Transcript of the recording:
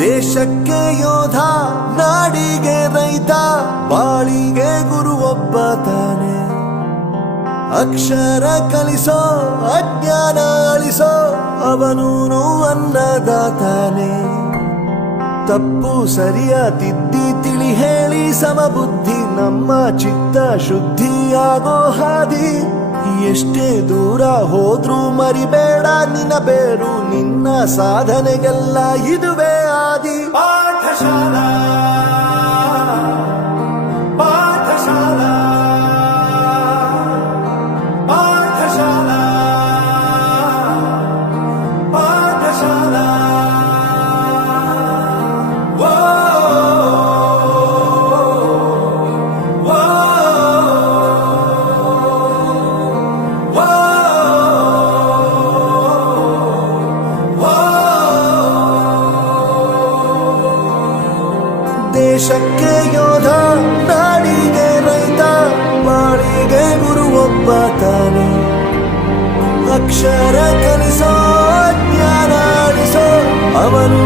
ದೇಶಕ್ಕೆ ಯೋಧ, ನಾಡಿಗೆ ರೈತ, ಬಾಳಿಗೆ ಗುರು ಒಬ್ಬ ತಾನೆ. ಅಕ್ಷರ ಕಲಿಸೋ, ಅಜ್ಞಾನ ಅಳಿಸೋ, ಅವನೂನು ಅನ್ನದಾತಾನೆ. ತಪ್ಪು ಸರಿಯ ತಿದ್ದಿ ತಿಳಿ ಹೇಳಿ ಸಮಬುದ್ಧಿ, ನಮ್ಮ ಚಿತ್ತ ಶುದ್ಧಿಯಾಗೋ ಹಾದಿ. ಎಷ್ಟೇ ದೂರ ಹೋದ್ರೂ ಮರಿಬೇಡ ನಿನ್ನ ಬೇರು, ನಿನ್ನ ಸಾಧನೆಗೆಲ್ಲ ಇದುವೇ ಆದಿ. ಪಾಠಶಾಲಾ ಪಾಠಶಾಲಾ ಪಾಠಶಾಲಾ ಪಾಠಶಾಲಾ. ದೇಶಕ್ಕೆ ಯೋಧ, ನಾಡಿಗೆ ರೈತ, ಬಾಳಿಗೆ ಗುರು ಒಬ್ಬ ತಾನೆ. ಅಕ್ಷರ ಕಲಿಸೋ, ಜ್ಞಾನ ಅಳಿಸೋ, ಅವನು